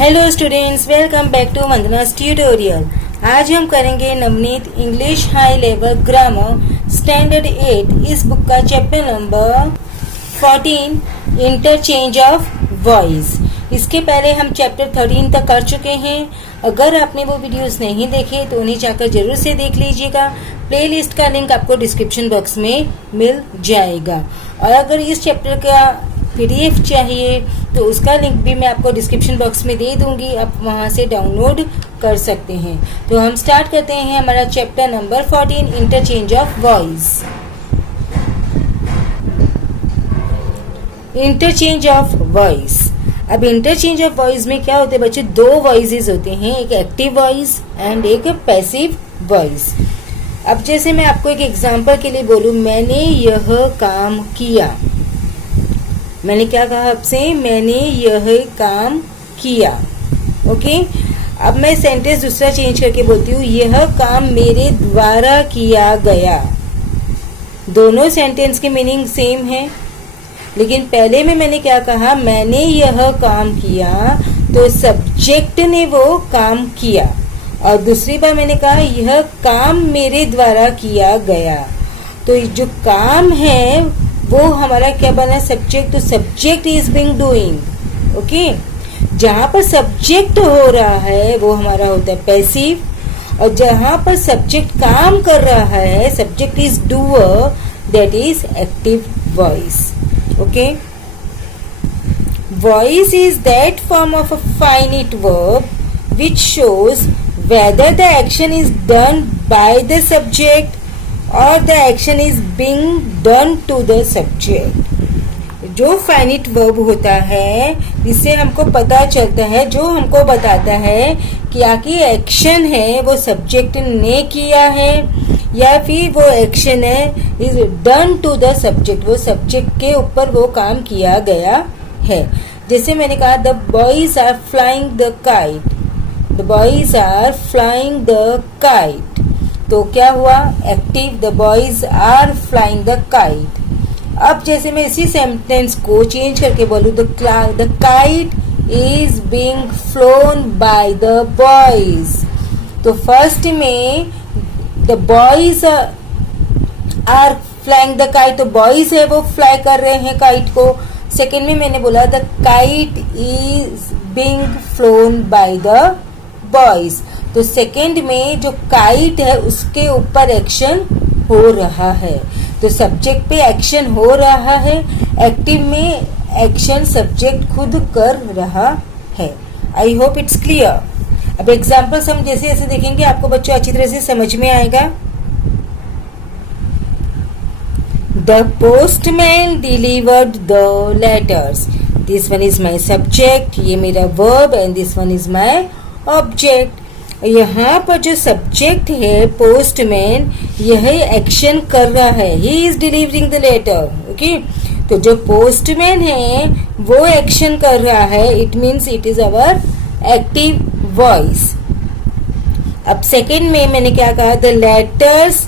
Hello students, welcome back to Vandana's tutorial. आज हम करेंगे Navneet English high level grammar standard 8 इस बुक का chapter number 14 interchange of voice. इसके पहले हम चैप्टर 13 तक कर चुके हैं। अगर आपने वो वीडियोस नहीं देखे तो उन्हें जाकर जरूर से देख लीजिएगा। प्लेलिस्ट का लिंक आपको डिस्क्रिप्शन बॉक्स में मिल जाएगा। और अगर इस चैप्टर का PDF चाहिए तो उसका लिंक भी मैं आपको डिस्क्रिप्शन बॉक्स में दे दूंगी, आप वहां से डाउनलोड कर सकते हैं। तो हम स्टार्ट करते हैं हमारा chapter number 14 interchange of voice. Interchange of voice. अब इंटरचेंज ऑफ वॉइस में क्या होते हैं बच्चे, दो वॉइसेस होते हैं, एक एक्टिव वॉइस एंड एक पैसिव वॉइस। अब जैसे मैं आपको एक एग्जांपल के लिए बोलूं, मैंने यह काम किया। मैंने क्या कहा आपसे, मैंने यह काम किया। ओके, अब मैं सेंटेंस दूसरा चेंज करके बोलती हूँ, यह काम मेरे द्वारा किया गया। दोनों सेंटेंस के मीनिंग सेम है, लेकिन पहले में मैंने क्या कहा, मैंने यह काम किया तो सब्जेक्ट ने वो काम किया, और दूसरी बार मैंने कहा यह काम मेरे द्वारा किया गया। तो जो काम है वो हमारा क्या बना, सब्जेक्ट। तो subject is being doing. Okay, जहां पर सब्जेक्ट हो रहा है वो हमारा होता है पैसिव, और जहां पर सब्जेक्ट काम कर रहा है, subject is doer, that is active voice. Okay, voice is that form of a finite verb which shows whether the action is done by the subject or the action is being done to the subject। जो finite verb होता है जिससे हमको पता चलता है, जो हमको बताता है कि आखिर एक्शन है वो सब्जेक्ट ने किया है या फिर वो एक्शन है is done to the subject, वो सब्जेक्ट के ऊपर वो काम किया गया है। जैसे मैंने कहा, the boys are flying the kite. The boys are flying the kite। तो क्या हुआ, active, the boys are flying the kite। अब जैसे मैं इसी सेंटेंस को चेंज करके बोलूँ, the kite is being flown by the boys। तो फर्स्ट में the boys are flying the kite, तो boys है वो फ्लाई कर रहे हैं काइट को। सेकेंड में मैंने बोला the kite is being flown by the boys. तो सेकेंड में जो काइट है उसके ऊपर एक्शन हो रहा है, तो सब्जेक्ट पे एक्शन हो रहा है। एक्टिव में एक्शन सब्जेक्ट खुद कर रहा है। आई होप इट्स क्लियर। अब एग्जांपल्स हम जैसे ऐसे देखेंगे, आपको बच्चों अच्छी तरह से समझ में आएगा। The postman delivered the letters. This one is my subject, ये मेरा verb, and this one is my object. यहाँ पर जो सब्जेक्ट है पोस्टमैन, यह एक्शन कर रहा है, he is delivering the letter. Okay, तो जो पोस्टमैन है वो एक्शन कर रहा है, it means it is our active voice. अब सेकेंड में मैंने क्या कहा, the letters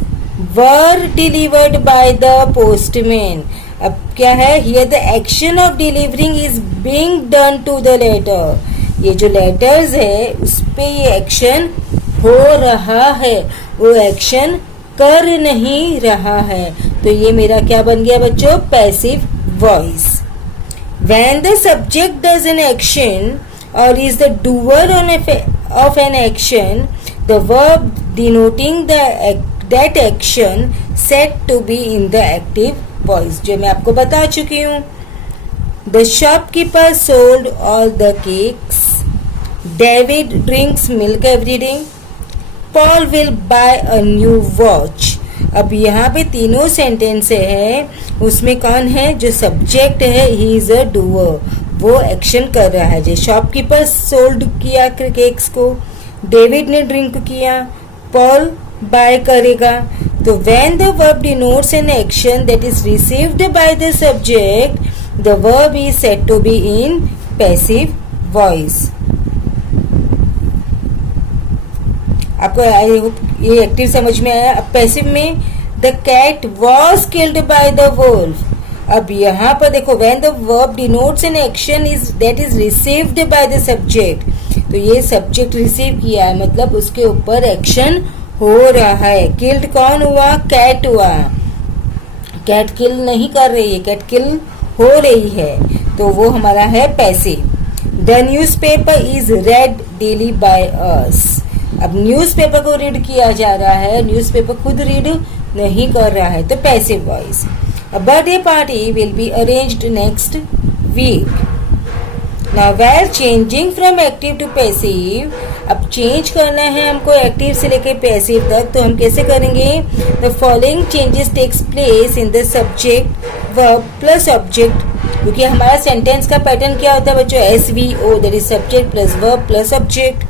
were delivered by the postman. अब क्या है, here the action of delivering is being done to the letter. ये जो लेटर्स है उस पे ये एक्शन हो रहा है, वो एक्शन कर नहीं रहा है। तो ये मेरा क्या बन गया बच्चों, passive voice. When the subject does an action or is the doer of an action, the verb denoting that action set to be in the active voice, जो मैं आपको बता चुकी हूँ। The shopkeeper sold all the cakes. David drinks milk every day. Paul will buy a new watch। अब यहाँ पे तीनों सेंटेंस है, उसमें कौन है, जो सब्जेक्ट है he is a doer, वो एक्शन कर रहा है। जो शॉपकीपर सोल्ड किया केक्स को, डेविड ने ड्रिंक किया, पॉल बाय करेगा। तो when the verb denotes an action that is received by the subject, the verb is said to be in passive voice। आपको ये एक्टिव समझ में आया। अब पैसिव में, the cat was killed by the wolf. अब यहाँ पर देखो, when the verb denotes an action is that is received by the subject, तो ये सब्जेक्ट रिसीव किया है, मतलब उसके ऊपर एक्शन हो रहा है। किल्ड कौन हुआ? कैट हुआ। कैट किल नहीं कर रही है, कैट किल हो रही है, तो वो हमारा है passive. The newspaper is red daily by us. अब न्यूज़पेपर को रीड किया जा रहा है, न्यूज़पेपर खुद रीड नहीं कर रहा है, तो passive voice. A birthday party will be arranged next week. Now we're changing from active to passive, अब चेंज करना है हमको एक्टिव से लेकर पैसिव तक, तो हम कैसे करेंगे? The following changes takes place in the subject verb plus object, क्योंकि हमारा सेंटेंस का पैटर्न क्या होता है बच्चों? SVO, that is subject plus verb plus object.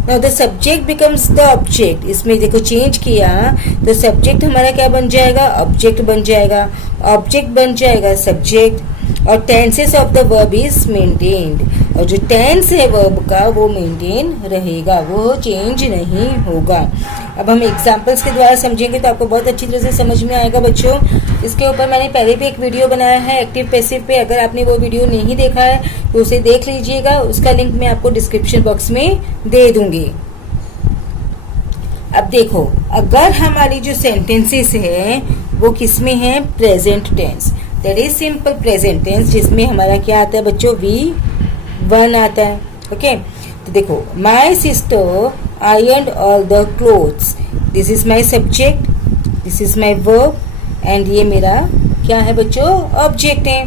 Now the subject becomes the object. इसमें देखो चेंज किया तो सब्जेक्ट हमारा क्या बन जाएगा? ऑब्जेक्ट बन जाएगा। ऑब्जेक्ट बन जाएगा सब्जेक्ट, और tenses of the verb is maintained, और जो टेंस है वर्ब का वो मेंटेन रहेगा, वो चेंज नहीं होगा। अब हम एग्जांपल्स के द्वारा समझेंगे तो आपको बहुत अच्छी तरह से समझ में आएगा बच्चों। इसके ऊपर मैंने पहले भी एक वीडियो बनाया है एक्टिव पैसिव पे, अगर आपने वो वीडियो नहीं देखा है तो उसे देख लीजिएगा, उसका लिंक मैं आपको डिस्क्रिप्शन बॉक्स में दे दूंगी। अब देखो, अगर हमारी जो सेंटेंसेस है वो किस में है? Present tense, that is simple present tense, जिसमें हमारा क्या आता है बच्चों? V1 आता है। ओके, तो देखो, my sister ironed all the clothes, this is my subject, this is my verb, and ये मेरा क्या है बच्चों? ऑब्जेक्ट है।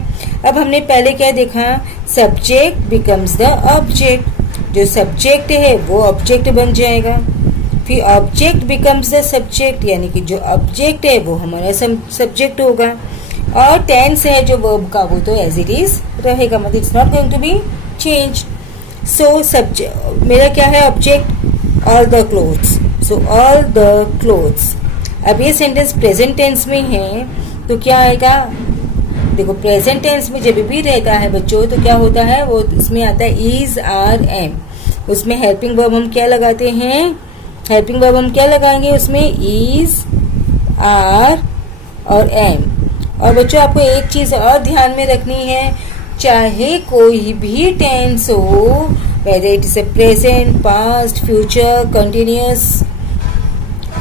अब हमने पहले क्या देखा? सब्जेक्ट बिकम्स द ऑब्जेक्ट, जो सब्जेक्ट है वो ऑब्जेक्ट बन जाएगा, फिर ऑब्जेक्ट बिकम्स द सब्जेक्ट, यानी कि जो ऑब्जेक्ट है वो हमारा सब्जेक्ट होगा, और टेंस है जो वर्ब का वो तो एज इट इज रहेगा, मतलब it's not going to be change. So subject मेरा क्या है? Object all the clothes, so all the clothes. अब ये सेंटेंस प्रेजेंट टेंस में है तो क्या आएगा? देखो, प्रेजेंट टेंस में जब भी रहता है बच्चों तो क्या होता है? वो इसमें आता है इज, आर, एम। उसमें हेल्पिंग वर्ब हम क्या लगाते हैं? हेल्पिंग वर्ब हम क्या लगाएंगे उसमें? इज, आर और एम। और बच्चों आपको एक चीज और ध्यान में रखनी है, चाहे कोई भी टेंस हो, whether it is a present, past, future, continuous,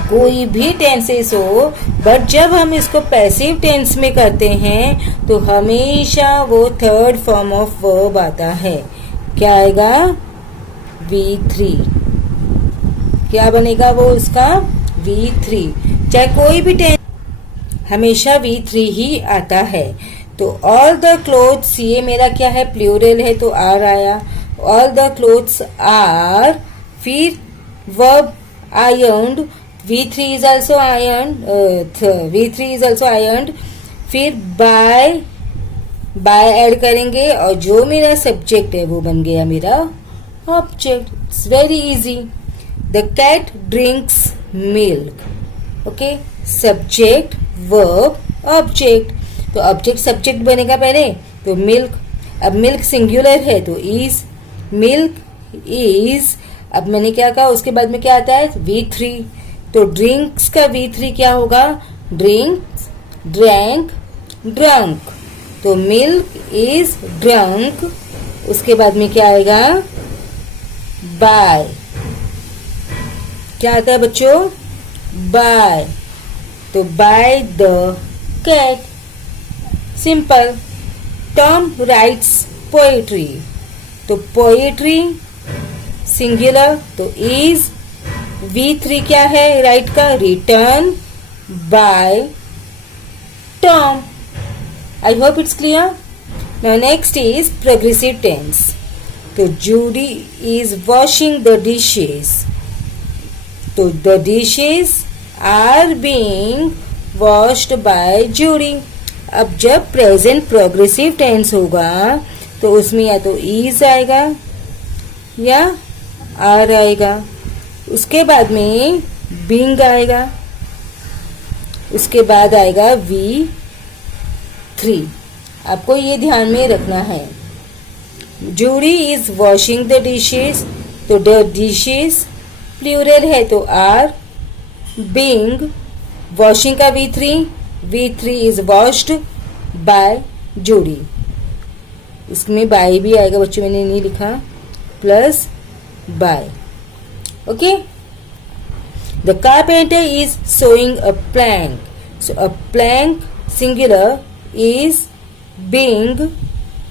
कोई भी टेंसेस हो, बट जब हम इसको पैसिव टेंस में करते हैं तो हमेशा वो थर्ड फॉर्म ऑफ वर्ब आता है। क्या आएगा? V3। क्या बनेगा वो उसका? V3। चाहे कोई भी टेंस, हमेशा V3 ही आता है। तो ऑल द क्लोथ्स, ये मेरा क्या है? प्लूरल है तो आर आया। ऑल द क्लोथ्स आर, फिर verb ironed, V3 is also ironed, V3 is also ironed, फिर बाय ऐड करेंगे और जो मेरा सब्जेक्ट है वो बन गया मेरा object. It's very easy. The cat drinks milk. Okay, subject, verb, object. तो ऑब्जेक्ट सब्जेक्ट बनेगा पहले, तो मिल्क। अब मिल्क सिंगुलर है तो इज, मिल्क इज। अब मैंने क्या कहा? उसके बाद में क्या आता है? V3। तो ड्रिंक्स का V3 क्या होगा? Drinks, drank, drunk. तो मिल्क इज ड्रंक। उसके बाद में क्या आएगा? बाय। क्या आता है बच्चों? बाय। तो by the cat. Simple. Tom writes poetry. तो पोएट्री सिंगुलर तो इज। V3 क्या है? राइट का? Written by Tom. I hope it's clear. Now next is progressive tense. तो Judy is washing the dishes. तो the dishes are being washed by Judy. अब जब present progressive tense होगा तो उसमें या तो इज आएगा या आर आएगा। उसके बाद में बीइंग आएगा। उसके बाद आएगा V3। आपको ये ध्यान में रखना है। Judy is washing the dishes, तो द डिशेस प्लूरल है तो आर। बीइंग, वॉशिंग का V3 is washed by Judy. इसमें बाय भी आएगा बच्चों, मैंने नहीं लिखा, plus by. Okay. The carpenter is sewing a plank. So a plank singular is being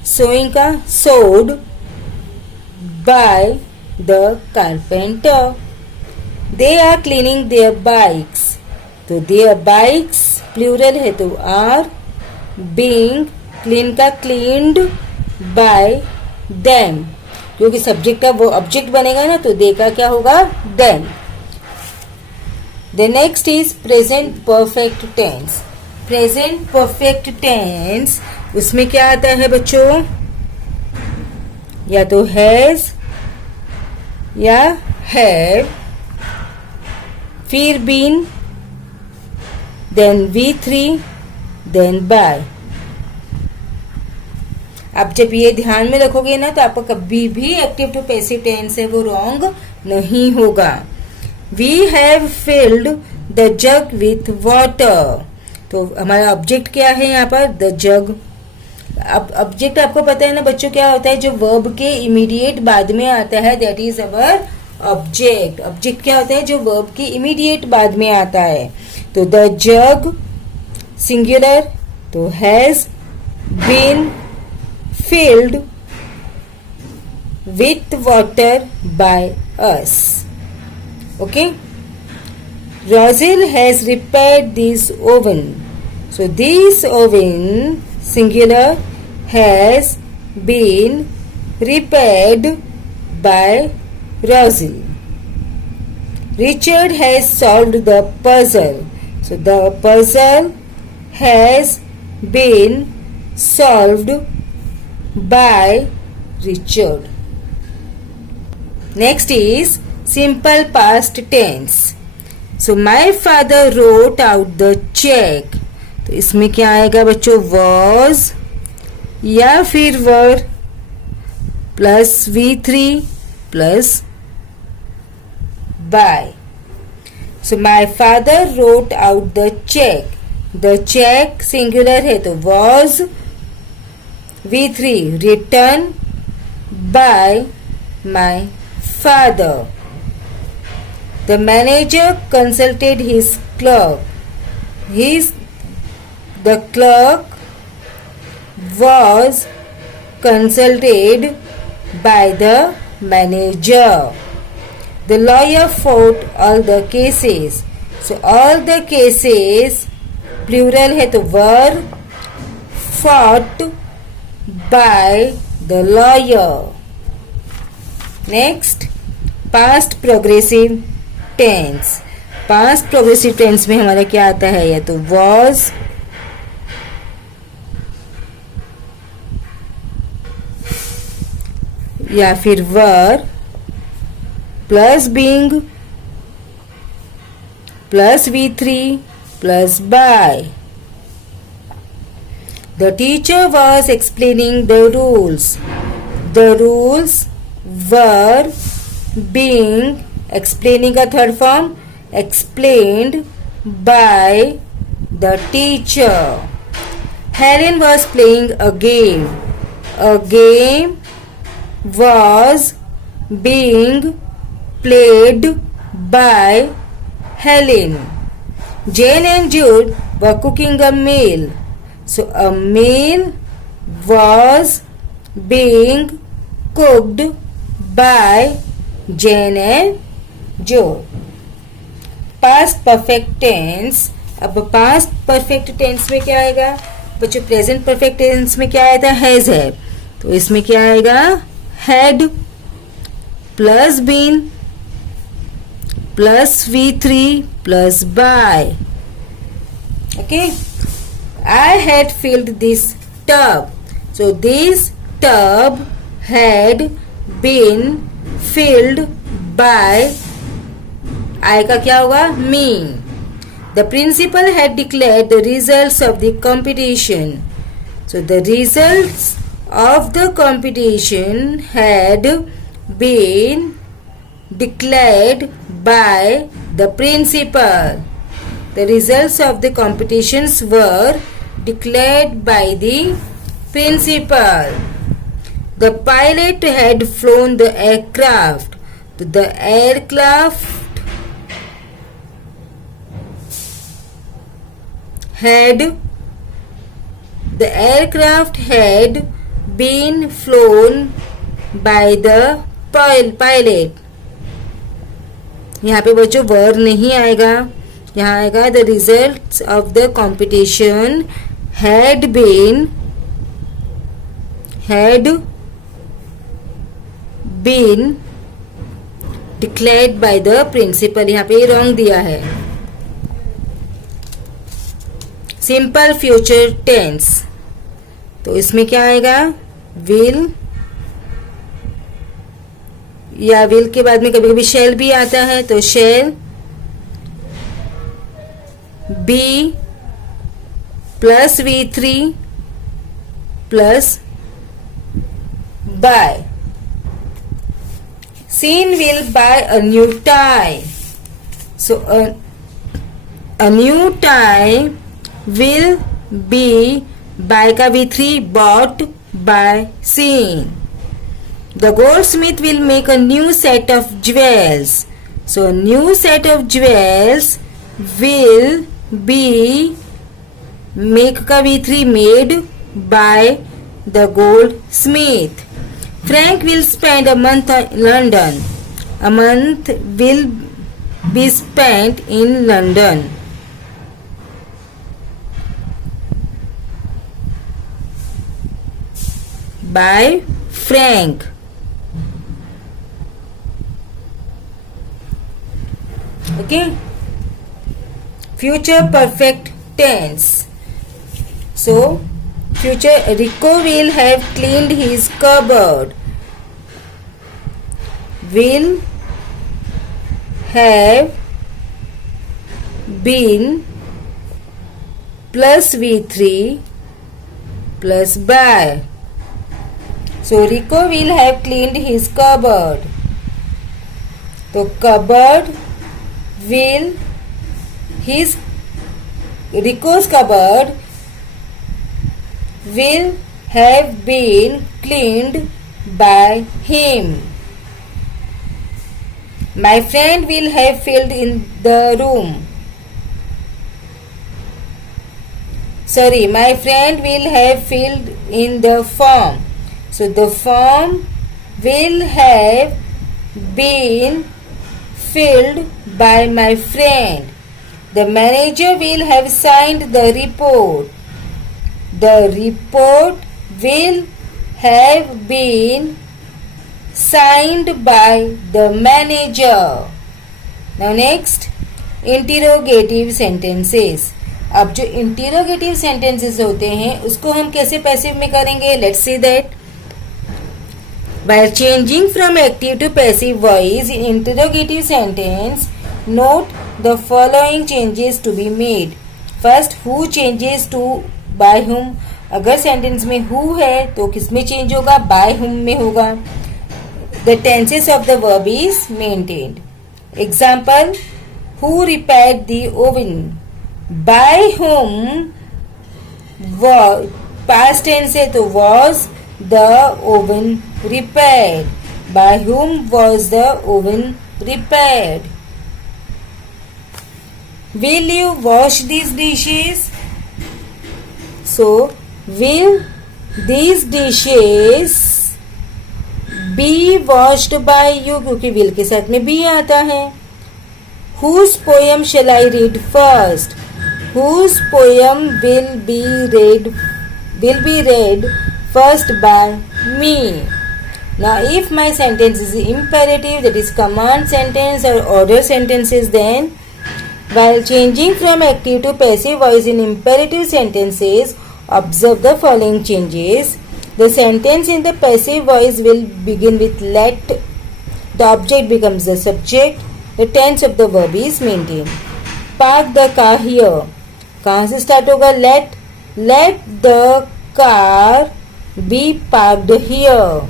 sewed by the carpenter. They are cleaning their bikes. तो their bikes plural है तो are being clean का cleaned by them, क्योंकि सब्जेक्ट का वो ऑब्जेक्ट बनेगा ना, तो दे का क्या होगा them. The next is present perfect tense. Present perfect tense उसमें क्या आता है बच्चों, या तो has या have, फिर been, then V3, then by. आप जब ये ध्यान में रखोगे ना तो आपको कभी भी एक्टिव टू पैसिव टेंस है वो रॉन्ग नहीं होगा. We have filled the jug with water. तो हमारा ऑब्जेक्ट क्या है यहाँ पर, द जग. अब ऑब्जेक्ट आपको पता है ना बच्चों क्या होता है, जो वर्ब के इमीडिएट बाद में आता है, that is our object. Object क्या होता है, जो वर्ब के इमीडिएट बाद में आता है. तो द जग सिंगुलर, तो has been filled with water by us. Okay. Rosil has repaired this oven. So this oven singular has been repaired by Rosil. Richard has solved the puzzle. So the puzzle has been solved by Richard. Next is simple past tense. So my father wrote out the check. तो इसमें क्या आएगा बच्चों, was या फिर were plus V3 plus by. So my father wrote out the check. The check singular है तो was, V3 written by my father. The manager consulted his clerk. The clerk was consulted by the manager. The lawyer fought all the cases. So all the cases plural है तो were fought by the lawyer. Next, past progressive tense. Past progressive tense में हमारा क्या आता है, या तो was, या फिर were plus being plus V3 plus by. The teacher was explaining the rules. The rules were being, explaining a third form, explained by the teacher. Helen was playing a game. A game was being played by Helen. Jane and Jude were cooking a meal. So a meal was being cooked by Jane and Joe. Past perfect tense. अब past perfect tense में क्या आएगा बच्चों, present perfect tense में क्या आया था, has है, तो इसमें क्या आएगा, had plus been plus V3 plus by. Okay. I had filled this tub. So this tub had been filled by, आएगा क्या होगा, me. The principal had declared the results of the competition. So the results of the competition had been declared by the principal. The results of the competitions were declared by the principal. The pilot had flown the aircraft. तो the aircraft had, the aircraft had been flown by the pilot. यहाँ पे बच्चों word नहीं आएगा, यहाँ आएगा the results of the competition had been declared by the principal. यहाँ पे रॉन्ग दिया है। सिंपल फ्यूचर टेंस, तो इसमें क्या आएगा, विल, या विल के बाद में कभी कभी शेल भी आता है, तो shall be plus V3 plus buy. Sin will buy a new tie. So a new tie will be buy का V3 bought by Sin. The goldsmith will make a new set of jewels. So a new set of jewels will be make का V3 made by the goldsmith. Frank will spend a month in London. A month will be spent in London. By Frank. Okay. Future perfect tense. So future, Rico will have cleaned his cupboard. Will have been plus V3 plus by. So Rico will have cleaned his cupboard. So cupboard will, his, Rico's cupboard will have been cleaned by him. My friend will have filled in the room. Sorry, my friend will have filled in the form. So the form will have been filled by my friend. The manager will have signed the report. The report will have been signed by the manager. Now next, interrogative sentences. अब जो interrogative sentences होते हैं उसको हम कैसे पैसिव में करेंगे? Let's see that. While changing from active to passive voice in interrogative sentence, note the following changes to be made. First, who changes to by whom. अगर सेंटेंस में who है तो किस में चेंज होगा? by whom में होगा. The tenses of the verb is maintained. Example, who repaired the oven? By whom was, past tense है तो was the oven repaired. By whom was the oven repaired? Will you wash these dishes? So, will these dishes be washed by you? क्योंकि will के साथ में be आता है. Whose poem shall I read first? Whose poem will be read first by me. Now, if my sentence is imperative, that is command sentence or order sentences, then while changing from active to passive voice in imperative sentences, observe the following changes. The sentence in the passive voice will begin with let. The object becomes the subject. The tense of the verb is maintained. Park the car here. कहाँ से स्टार्ट होगा? Let. Let the car be parked here.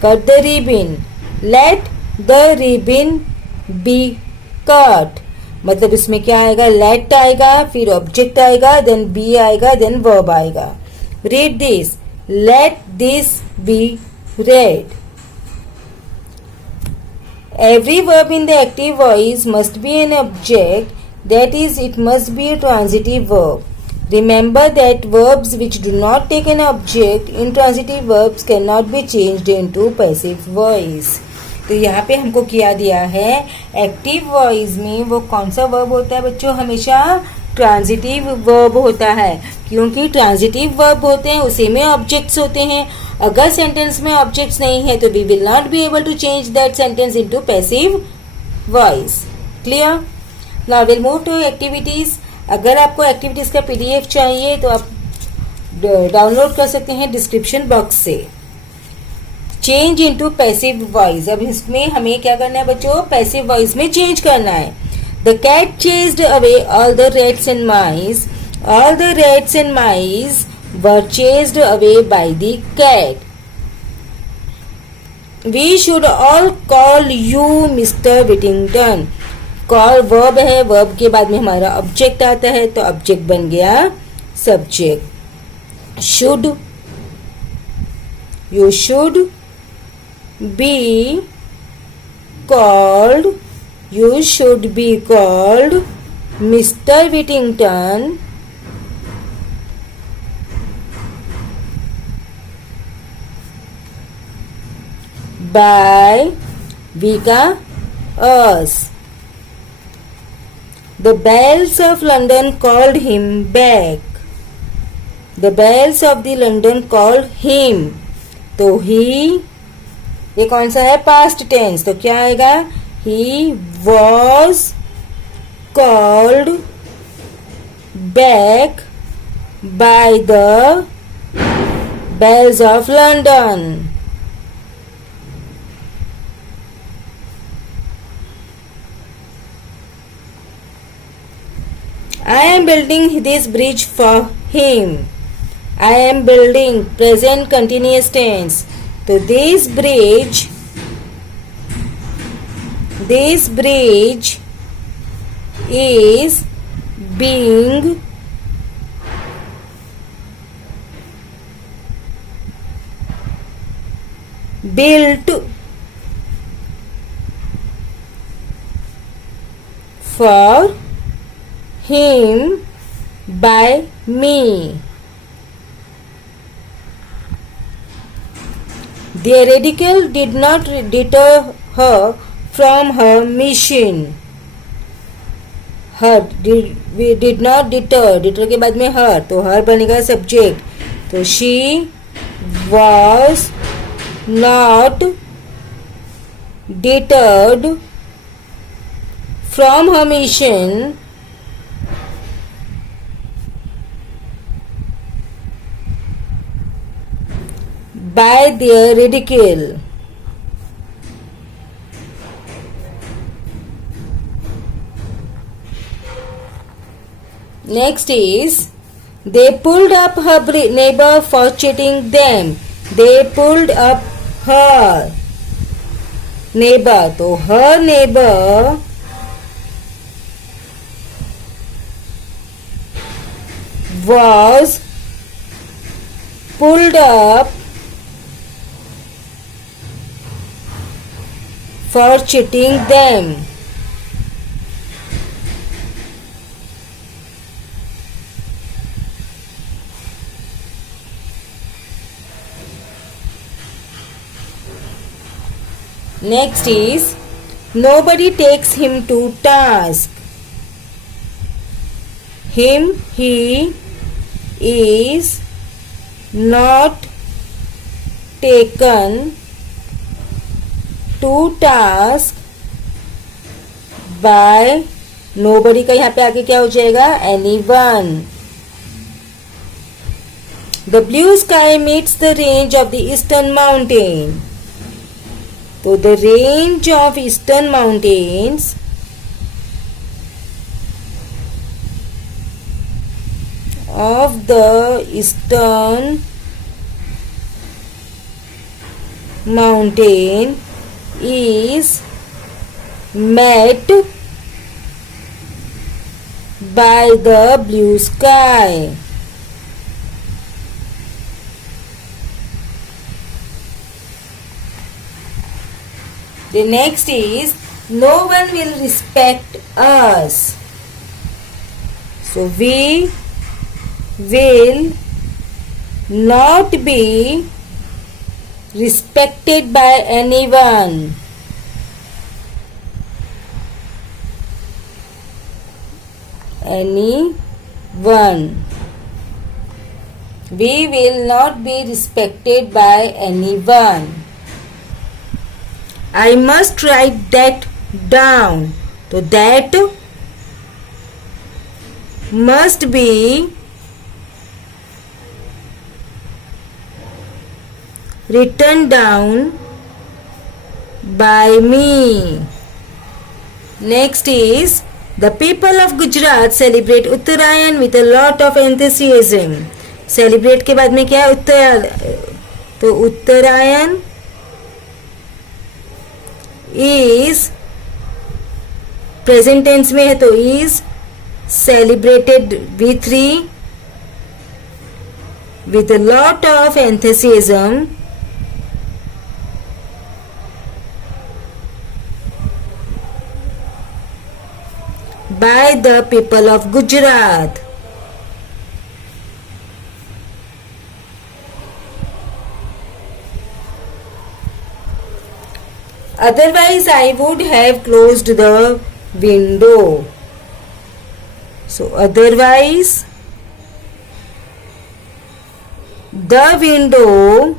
Cut the ribbon. Let the ribbon be cut. मतलब इसमें क्या आएगा? Let आएगा, फिर ऑब्जेक्ट आएगा, देन be आएगा, देन वर्ब आएगा. Read this. Let this be read. Every verb in the active voice must be an object, that is, it must be a transitive verb. Remember that verbs which do not take an object, intransitive verbs cannot be changed into passive voice. तो यहाँ पे हमको क्या दिया है, active voice में वो कौन सा वर्ब होता है बच्चों, हमेशा ट्रांजिटिव वर्ब होता है, क्योंकि ट्रांजिटिव वर्ब होते हैं उसी में ऑब्जेक्ट्स होते हैं. अगर सेंटेंस में ऑब्जेक्ट्स नहीं है तो we will not be able to change that sentence into passive voice. Clear? Now will move to activities. अगर आपको एक्टिविटीज का पीडीएफ चाहिए तो आप डाउनलोड कर सकते हैं डिस्क्रिप्शन बॉक्स से. Change into passive voice. अब इसमें हमें क्या करना है बच्चों, पैसिव वॉइस में चेंज करना है. The cat chased away all the rats and mice. All the rats and mice were chased away by the cat. We should all call you Mr. Whittington. Call verb है, verb के बाद में हमारा object आता है तो object बन गया subject. Should, you should be called, you should be called Mr. Whittington by we का us. The bells of London called him back. The bells of the London called him. तो he, ये कौन सा है, past tense, तो क्या आएगा, he was called back by the bells of London. I am building this bridge for him. I am building, present continuous tense. तो this bridge is being built for him by me. The ridicule did not deter her from her mission. Her did not deter के बाद में her, तो her बनेगा subject. तो she was not deterred from her mission by their ridicule. Next is, they pulled up her neighbor for cheating them. They pulled up her neighbor, तो her neighbor was pulled up for cheating them. Next is, nobody takes him to task. Him, he is not taken to task by nobody का यहाँ पे आगे क्या हो जाएगा, anyone. The blue sky meets the range of the eastern mountain. तो the range of eastern mountains of the eastern mountain is met by the blue sky. The next is no one will respect us. So we will not be respected by anyone. We will not be respected by anyone. I must write that down. So that must be written down by me. Next is the people of Gujarat celebrate Uttarayan with a lot of enthusiasm. Celebrate के बाद में क्या है? तो उत्तरायण is present tense में है तो is celebrated V3 with a lot of enthusiasm by the people of Gujarat. Otherwise, I would have closed the window. So, otherwise, the window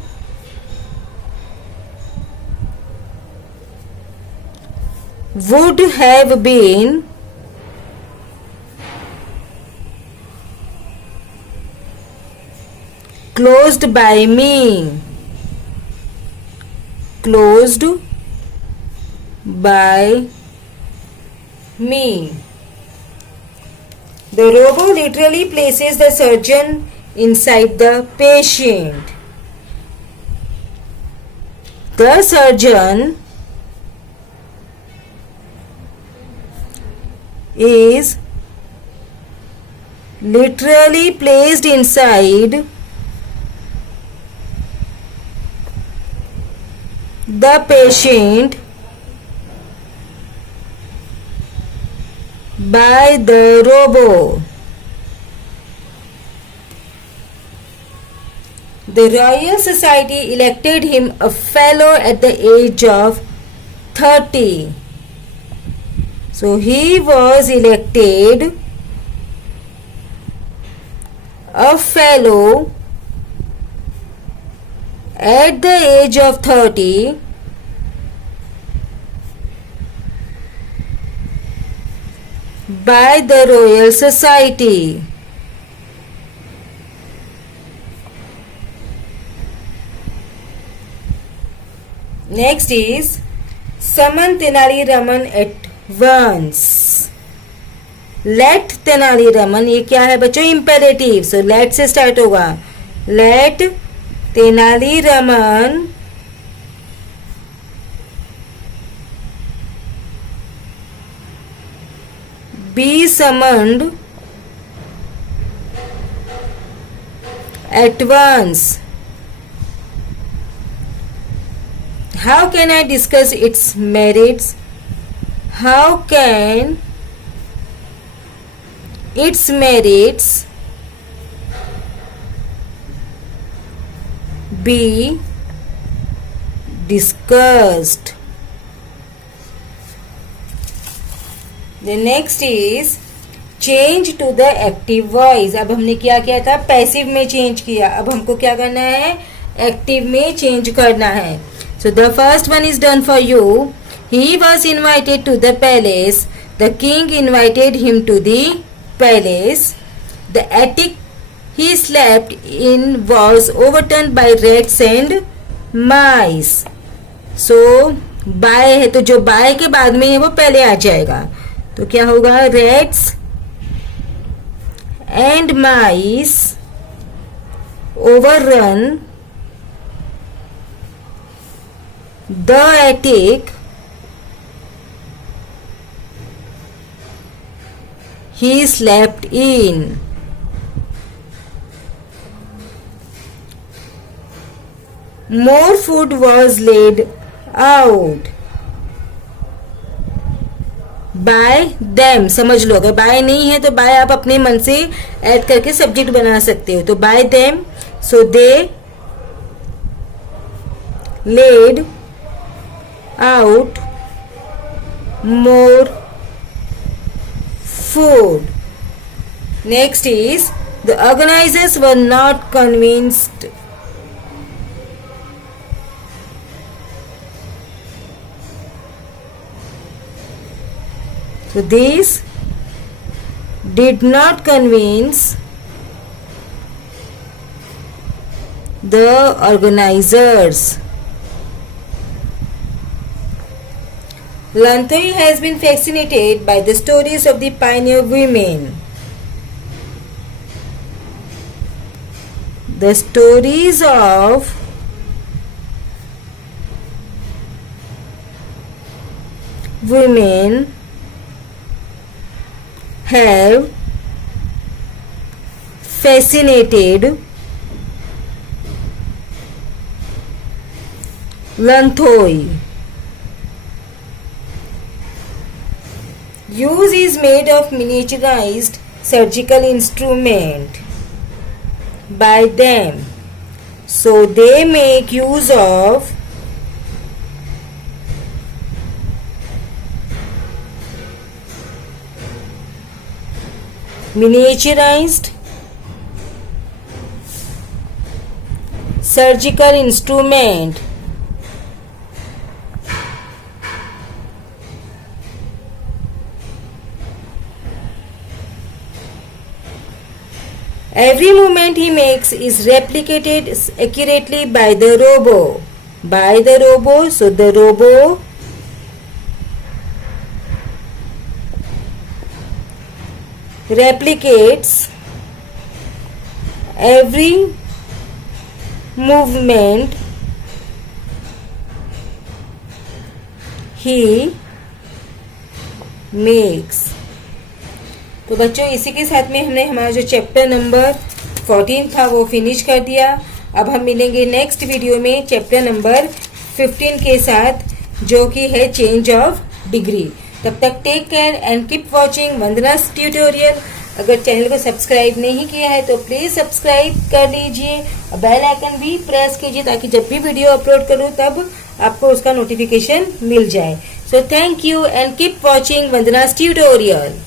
would have been closed by me. Closed by me. The robot literally places the surgeon inside the patient. The surgeon is literally placed inside the patient by the robot. The Royal Society elected him a fellow at the age of 30. So he was elected a fellow at the age of 30 by the Royal Society. Next is summon Tenali Raman at once. Let Tenali Raman, ये क्या है बच्चों? Imperative. So let से start होगा. Let Tenali Raman be summoned at once. How can I discuss its merits? How can its merits be discussed? The next is change to the active voice. अब हमने क्या किया था? पैसिव में चेंज किया. अब हमको क्या करना है? एक्टिव में चेंज करना है. So the first one is done for you. He was invited to the palace. The king invited him to the palace. The attic he slept in was overturned by rats and mice. So by है तो जो by के बाद में है वो पहले आ जाएगा. तो क्या होगा? Rats and mice overrun the attic he slept in. More food was laid out. Bye them समझ लो, अगर बाय नहीं है तो बाय आप अपने मन से ऐड करके सब्जेक्ट बना सकते हो। तो bye them, so they laid out more food. Next is the organizers were not convinced. So this did not convince the organizers. Lantoi has been fascinated by the stories of the pioneer women. The stories of women have fascinated Lantoi. Use is made of miniaturized surgical instrument by them. So they make use of miniaturized surgical instrument Every movement he makes is replicated accurately by the robo. By the robo, so the robo replicates every movement he makes. तो बच्चों इसी के साथ में हमने हमारा जो chapter number 14 था वो फिनिश कर दिया। अब हम मिलेंगे नेक्स्ट वीडियो में चैप्टर नंबर 15 के साथ जो कि है चेंज ऑफ डिग्री। तब तक take care and keep watching Vandana's tutorial. अगर चैनल को सब्सक्राइब नहीं किया है तो प्लीज सब्सक्राइब कर लीजिए और बेल आइकन भी प्रेस कीजिए ताकि जब भी वीडियो अपलोड करूं तब आपको उसका नोटिफिकेशन मिल जाए। So thank you and keep watching Vandana's ट्यूटोरियल।